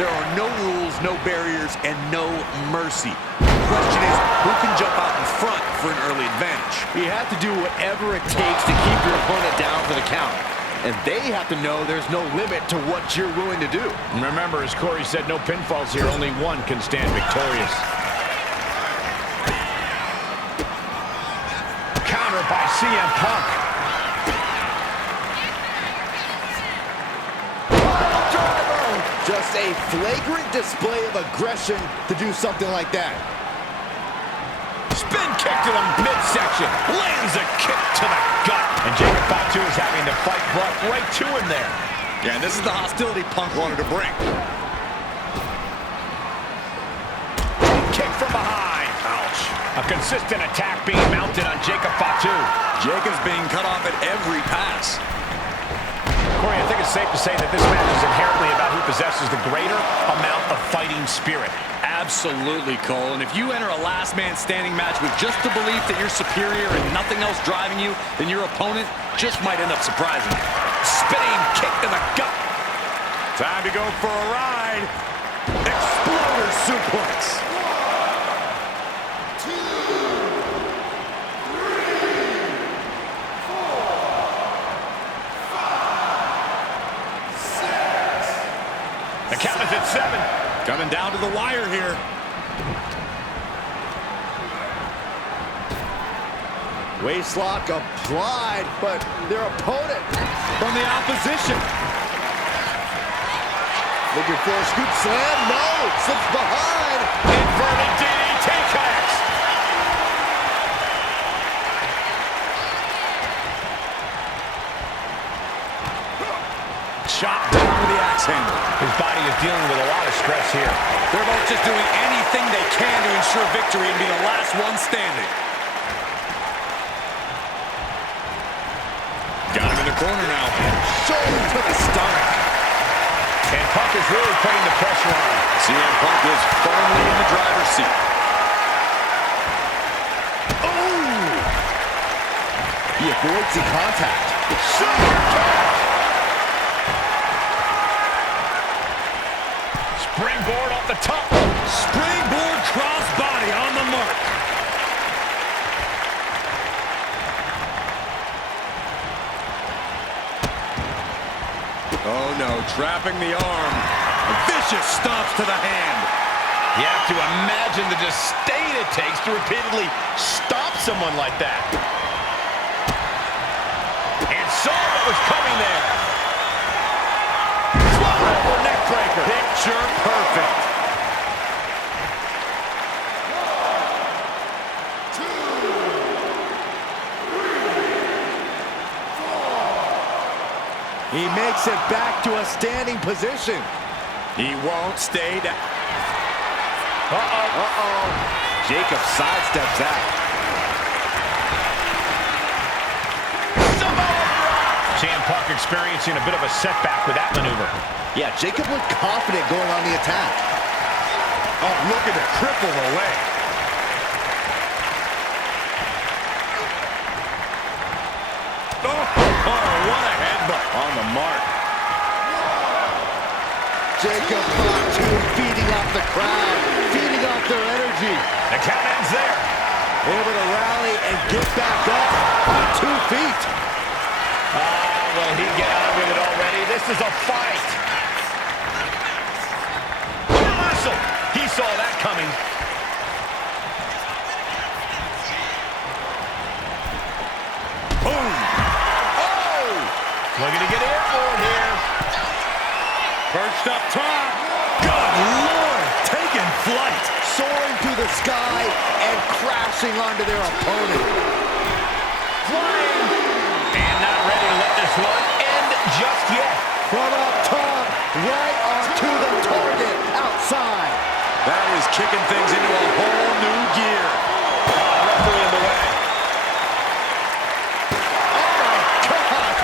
There are no rules, no barriers, and no mercy. The question is, who can jump out in front for an early advantage? You have to do whatever it takes to keep your opponent down for the count. And they have to know there's no limit to what you're willing to do. And remember, as Corey said, no pinfalls here. Only one can stand victorious. Counter by CM Punk. Just a flagrant display of aggression to do something like that. Spin kick to the midsection. Lands a kick to the gut. And Jacob Fatu is having the fight brought right to him there. Yeah, and this is the hostility Punk wanted to bring. Kick from behind. Ouch. A consistent attack being mounted on Jacob Fatu. Jacob's being cut off at every pass. Corey, I think it's safe to say that this match is inherently about who possesses the greater amount of fighting spirit. Absolutely, Cole. And if you enter a last man standing match with just the belief that you're superior and nothing else driving you, then your opponent just might end up surprising you. Spinning kick to the gut. Time to go for a ride. Exploder suplex. 1, 2, 3, 4, 5, 6. The count is at 7. Coming down to the wire here. Waistlock applied, but their opponent from the opposition. Looking for a scoop slam. No, slips behind. Inverted DDT connects. Chop down with the axe handle. His body is dealing with a lot of stress here. They're both just doing anything they can to ensure victory and be the last one standing. Got him in the corner now. Shoulder to the stomach. And Punk is really putting the pressure on. CM Punk is firmly in the driver's seat. Ooh! He avoids the contact. Super kick! Springboard off the top. Springboard crossbody on the mark. Oh no, trapping the arm. Vicious stomps to the hand. You have to imagine the disdain it takes to repeatedly stop someone like that. And saw what was coming there. Swallow neck breaker. Picture perfect. 1, 2, 3, 4. He makes it back to a standing position. He won't stay down. Uh-oh. Jacob sidesteps that. CM Punk experiencing a bit of a setback with that maneuver. Yeah, Jacob looked confident going on the attack. Oh, looking to cripple the leg. Oh, what a headbutt. On the mark. Jacob Fatu feeding off the crowd, feeding off their energy. The count ends there. Able to rally and get back up on 2 feet. Will he get on with it already? This is a fight. Reversal. He saw that coming. Boom. Oh! Looking to get airborne here. Perched up top. Good Lord, taking flight. Soaring through the sky and crashing onto their opponent. Flying. And not ready to let this one end just yet. From up top, right onto the target outside. That is kicking things into a whole new gear. Referee in the way. Oh my God!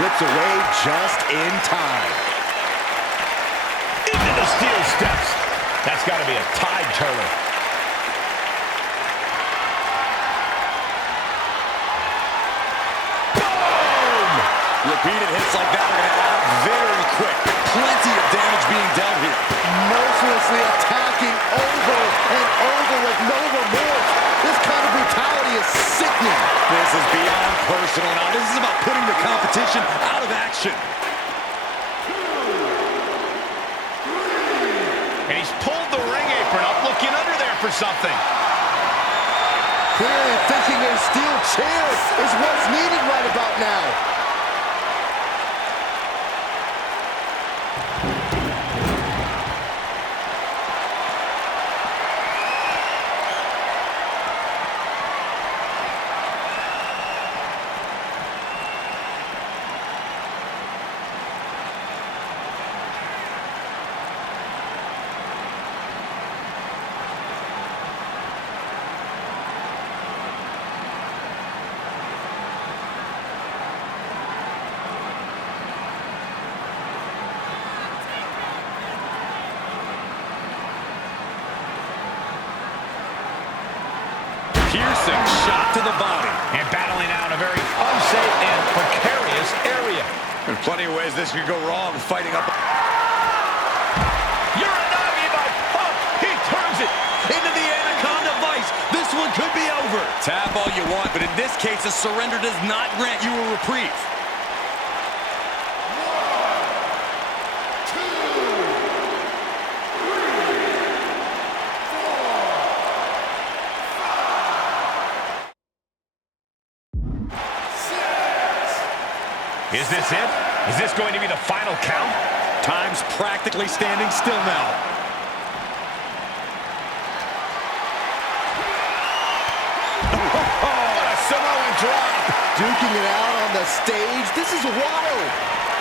Slips away just in time. Into the steel steps. That's got to be a tide turner. Boom! Repeated hits like that are going to add up very quick. Plenty of damage being dealt here. competition out of action. And he's pulled the ring apron up, looking under there for something. Clearly thinking a steel chair is what's needed right about now. Piercing shot to the body. And battling out a very unsafe and precarious area. There's plenty of ways this could go wrong, fighting up. Uranagi by pump. He turns it Into the Anaconda Vice. This one could be over. Tap all you want, but in this case, a surrender does not grant you a reprieve. Is this it? Is this going to be the final count? Time's practically standing still now. What a Samoan drop. Duking it out on the stage. This is wild.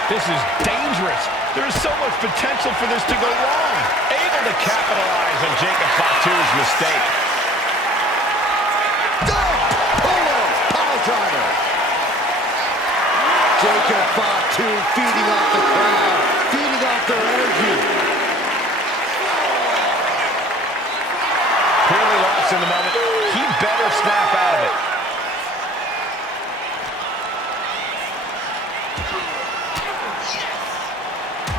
This is dangerous. There is so much potential for this to go wrong. Able to capitalize on Jacob Fatu's mistake. Power driver. Jacob Fatu feeding off the crowd, feeding off their energy. Clearly lost in the moment. He better snap out of it.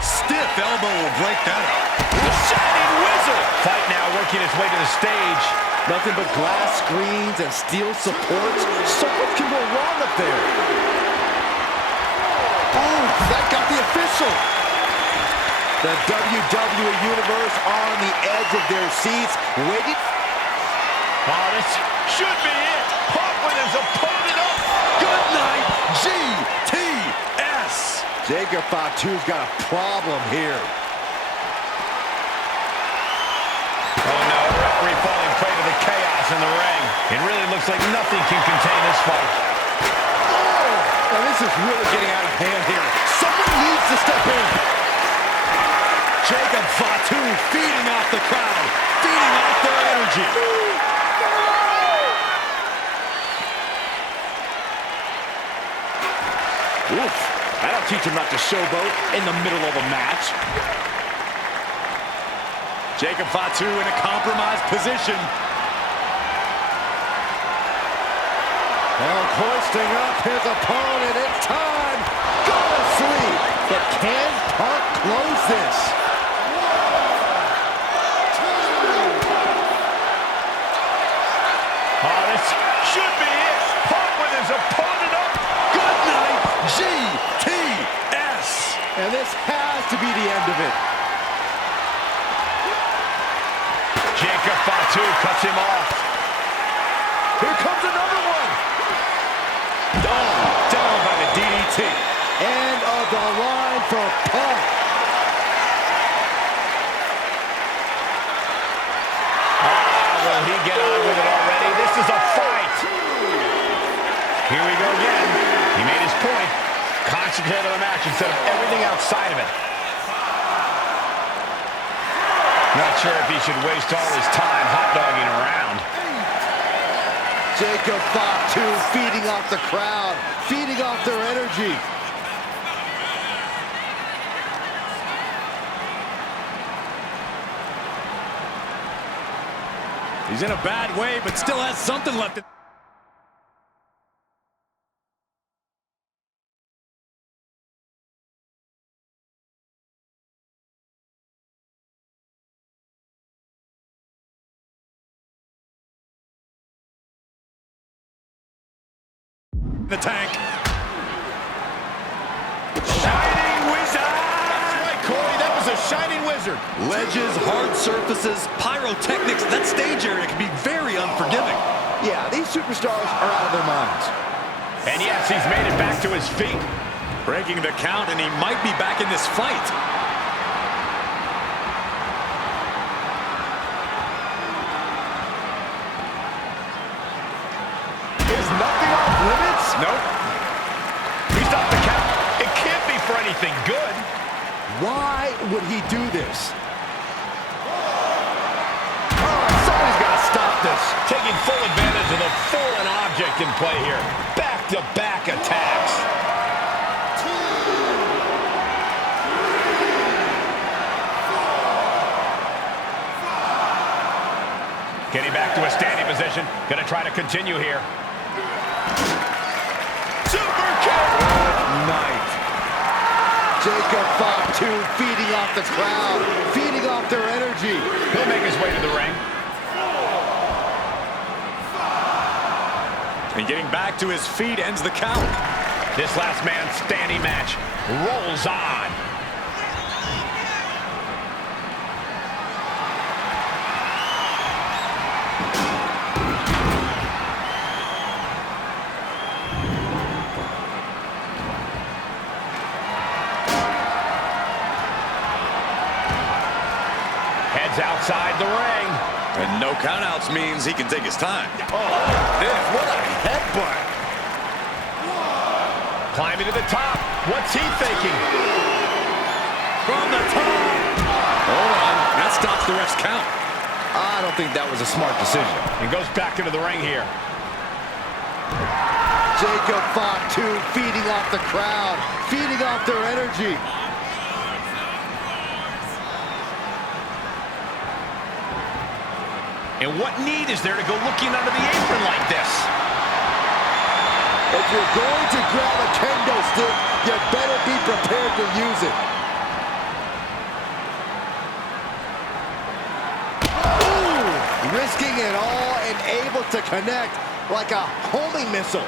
Stiff elbow will break that up. The Shining Wizard. Fight now working its way to the stage. Nothing but glass screens and steel supports. So much can go wrong up there. Oh, that got the official. The WWE Universe on the edge of their seats, waiting. Oh, this should be it. Pump with his opponent up. Good night, GTS. Jacob Fatu's got a problem here. Oh no, the referee falling prey to the chaos in the ring. It really looks like nothing can contain this fight. Oh, this is really getting out of hand here. Someone needs to step in. Jacob Fatu feeding off the crowd, feeding off their energy. Oof, that'll teach him not to showboat in the middle of a match. Jacob Fatu in a compromised position. Now hoisting up his opponent, it's time. Go to sleep. But can Punk close this? Oh, this should be it. Punk with his opponent up. Good night, GTS. And this has to be the end of it. Jacob Fatu cuts him off. Here comes another one. Down by the DDT. End of the line for Punk. Will he get on with it already? This is a fight. Here we go again. He made his point. Concentrate on the match instead of everything outside of it. Not sure if he should waste all his time hot-dogging around. Jacob Fatu feeding off the crowd, feeding off their energy. He's in a bad way, but still has something left in the tank. desert. Ledges, hard surfaces, pyrotechnics, that stage area can be very unforgiving. Yeah, these superstars are out of their minds. And yes, he's made it back to his feet. Breaking the count, and he might be back in this fight. Is nothing off limits? Nope. He's off the count. It can't be for anything good. Why would he do this? Oh, somebody's got to stop this. Taking full advantage of the foreign object in play here. Back-to-back attacks. Getting back to a standing position. Going to try to continue here. Super kick! Good night. Jacob Fatu feeding off the crowd, feeding off their energy. He'll make his way to the ring. And getting back to his feet ends the count. This last man standing match rolls on. Heads outside the ring. And no countouts means he can take his time. What a headbutt. Climbing to the top. What's he thinking? From the top. Hold on. That stops the ref's count. I don't think that was a smart decision. And goes back into the ring here. Jacob Fatu feeding off the crowd, feeding off their energy. And what need is there to go looking under the apron like this? If you're going to grab a kendo stick, you better be prepared to use it. Ooh, risking it all and able to connect like a homing missile.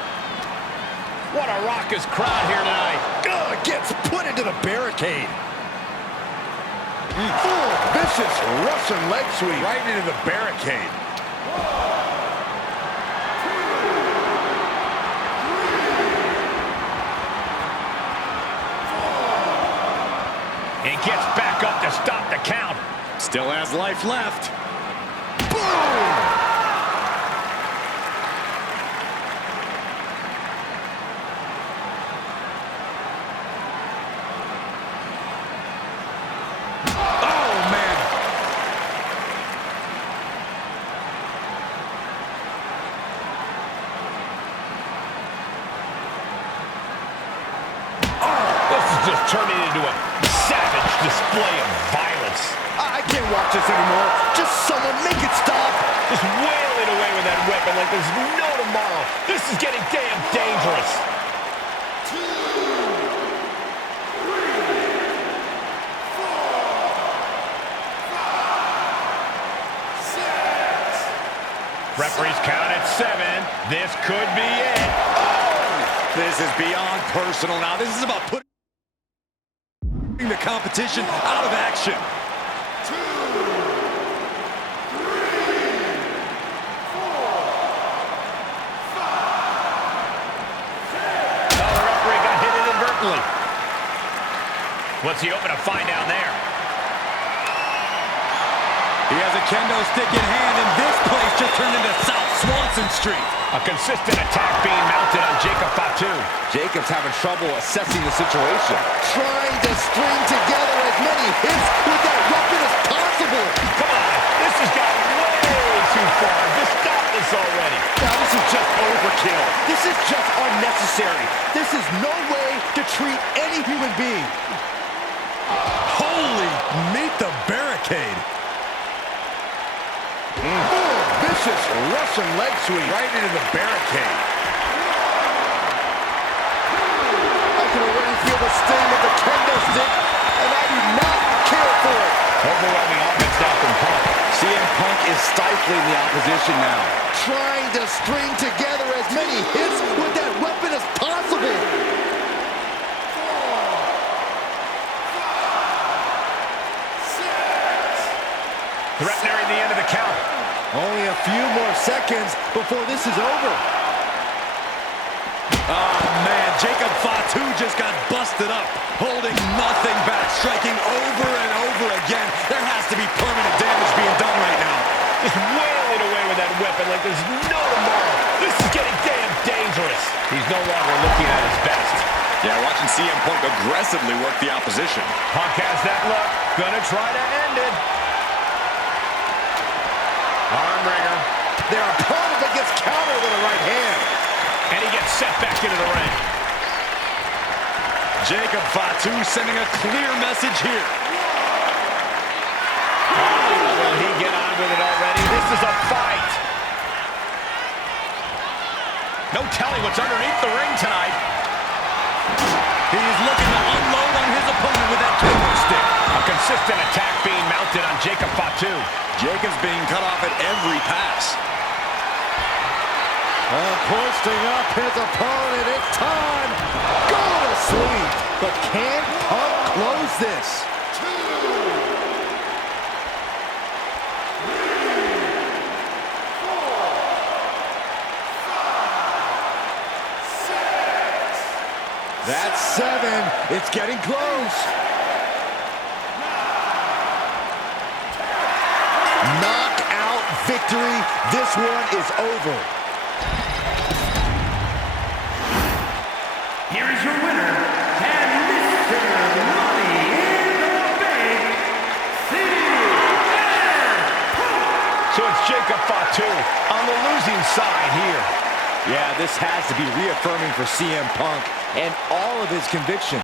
What a raucous crowd here tonight. Ugh, gets put into the barricade. Ooh, vicious Russian leg sweep. Right into the barricade. And gets back up to stop the count. Still has life left. Boom! Just turning into a savage display of violence. I can't watch this anymore. Just someone make it stop. Just wailing away with that weapon like there's no tomorrow. This is getting damn dangerous. 2, 3, 4, 5, 6. Referee's count at 7. This could be it. This is beyond personal now. This is about putting the competition out of action. 2, 3, 4, 5, 6. Oh, the referee got hit inadvertently. What's he hoping to find down there? He has a kendo stick in hand, and this place just turned into South Swanson Street. A consistent attack being mounted on Jacob Fatu. Jacob's having trouble assessing the situation. Trying to string together as many hits with that weapon as possible. Come on, this has got way too far. Just stop this already. Now this is just overkill. This is just unnecessary. This is no way to treat any human being. Holy, meet the barricade. Ooh, vicious Russian leg sweep. Right into the barricade. I can already feel the sting of the kendo stick, and I do not care for it. Overwhelming offense now from Punk. CM Punk is stifling the opposition now. Trying to string together as many hits with that weapon as possible. 4, 5, 6. Threat nearing the end of the count. Only a few more seconds before this is over. Oh, man, Jacob Fatu just got busted up, holding nothing back, striking over and over again. There has to be permanent damage being done right now. Just wailing away with that weapon like there's no tomorrow. This is getting damn dangerous. He's no longer looking at his best. Yeah, watching CM Punk aggressively work the opposition. Punk has that look. Gonna try to end it. Arm wringer. Their opponent gets countered with a right hand. And he gets set back into the ring. Jacob Fatu sending a clear message here. Will he get on with it already? This is a fight. No telling what's underneath the ring tonight. He's looking to unload on his opponent with that kendo stick. A consistent attack being mounted on Jacob Fatu. Jacob's being cut off at every pass. Hoisting up his opponent. It's time. Go to sleep. But can Punk close this? 2, 3, 4, 5, 6. That's 7. It's getting close. Knockout victory. This one is over. Here is your winner, and Mr. Money in the Bank, CM Punk. So it's Jacob Fatu on the losing side here. Yeah, this has to be reaffirming for CM Punk and all of his conviction.